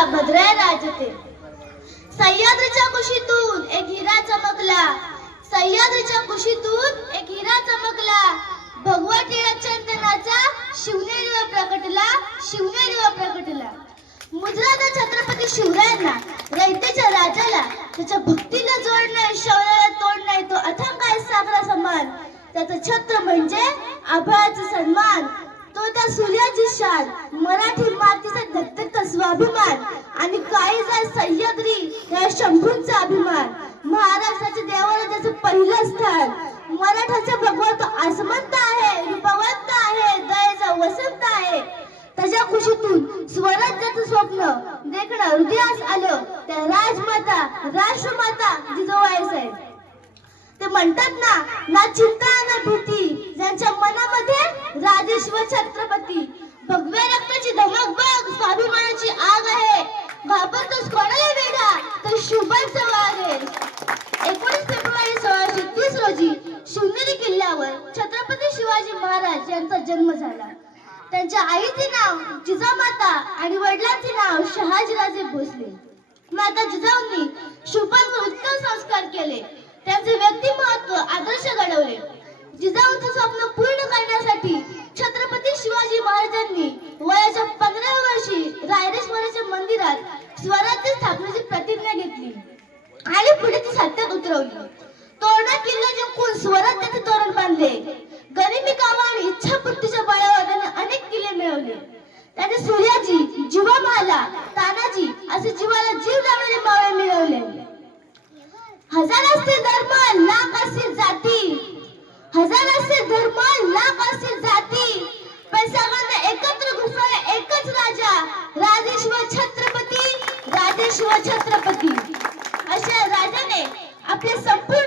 तुझा भद्राय राजते. सह्याद्रीच्या कुशीतून एक हिरा चमकला. सह्याद्रीच्या कुशीतून एक हिरा चमकला. भगवा टिळक चंदनाचा शिवनेरीवर प्रकटला शिवनेरीवर प्रकटला. मुजराजा छत्रपती शिवरायांना रयतेच्या राजाला त्याच्या भक्तीला जोड नाही शौर्याला तोड नाही तो अथंग आहे सागरा समान त्याचं छत्र म्हणजे आभाळाचा सन्मान. तो त्या सूर्याची शान मराठी मातीचा धगधगता स्वाभिमान आणि काही जर सह्याद्री या शंभूंचा अभिमान. महाराष्ट्राच्या देवाला त्याचं पहिलं स्थान मराठाचा भगवंत तो आसमंत आहे रूपवंत आहे दयेचा वसंत आहे. त्याच्या खुशीतून स्वराज्याचं स्वप्न देखणं हृदयास आलं. त्या राजमाता राष्ट्रमाता जिजोबाई साहेब. ते म्हणतात ना ना चिंता ना भीती शिवाजी महाराज यांचा जन्म झाला. त्यांच्या आईचे नाव जिजामाता आणि वडिलांचे नाव शहाजीराजे भोसले. माता जिजाऊंनी शुभांवर उत्तम संस्कार केले. त्यांचे व्यक्तिमत्व आदर्श घडवले. जिजाऊंचे स्वप्न पूर्ण करण्यासाठी छत्रपती शिवाजी महाराजांनी वयाच्या पंधरा वर्षी रायरेश्वराच्या मंदिरात स्वराज्य स्थापनेची प्रतिज्ञा घेतली आणि पुढे ती सत्यात उतरवली. तोरणा किल्ला जिंकून स्वराज्याचे तोरण बांधले गरिबी कामा आणि इच्छापूर्तीच्या बळावर त्याने अनेक किल्ले मिळवले त्याने सूर्याजी राजा तानाजी असे जीवाला जीव लावणारे मावळे मिळवले. हजार असतील धर्म लाख असतील जाती. हजार असतील धर्म लाख असतील जाती. पण सगळ्यांना एकत्र घुसवले एकच राजा राजेश्वर छत्रपती राजेश्वर छत्रपती. अशा राजाने आपले संपूर्ण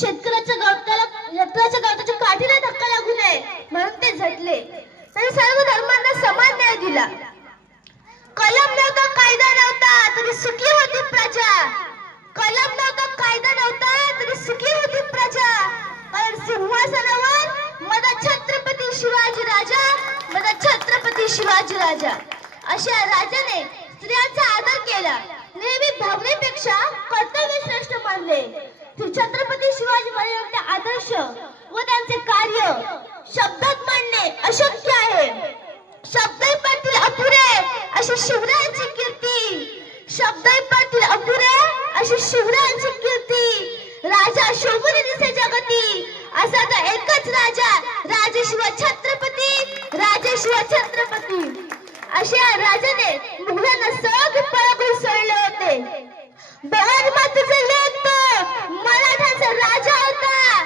शेतकऱ्याच्या गवताला शेतकऱ्याच्या गवताच्या काठीला धक्का लागू नये म्हणून ते झटले. त्यांनी सर्व धर्मांना समान न्याय दिला. कलम नव्हता कायदा नव्हता तरी सुखी होती प्रजा. कलम नव्हता कायदा नव्हता तरी सुखी होती प्रजा. कारण सिंहासनावर मदा छत्रपती शिवाजी राजा मदा छत्रपती शिवाजी राजा. अशा राजाने स्त्रियांचा आदर केला. नेहमी भावनेपेक्षा कर्तव्य श्रेष्ठ मानले. छत्रपती शिवाजी महाराजांचे आदर्श व त्यांचे कार्य शब्दात मांडणे अशक्य आहे. शब्द पडतील अपुरे अशी शिवरायांची कीर्ती. शब्द पडतील अपुरे अशी शिवरायांची कीर्ती. राजा शोभून दिसे जगती. असा तो एकच राजा राजेशिव छत्रपती राजेशिव छत्रपती. अशा राजाने मुघलांना सग पळगून सोडले होते. भवानी मातेचा लेख तो मराठ्यांचा राजा होता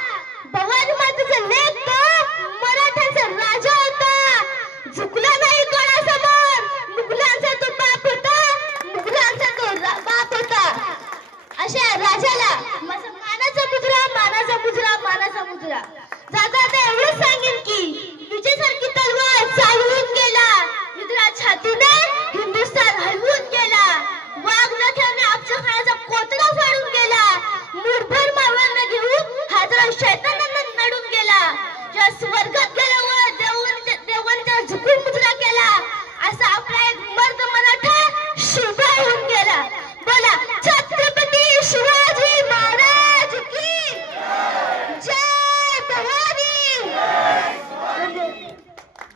भवानी मातेचा लेख तो मराठ्यांचा राजा होता झुकला नाही कोणासमोर मुघलांचा तो बाप होता मुघलांचा तो रा- बाप होता अशा राजाला मानाचा मुजरा मानाचा मुजरा मानाचा मुजरा. जाता आता एवढंच सांगेन की विजयसारखी तलवार चालवून गेला मित्रा छातीने हिंदुस्थान हलवून गेला वाघ नख्याने आपच्या खाण्याचा कोतडा फाडून गेला मुठभर मावळ्यांना घेऊन हजारो शैतान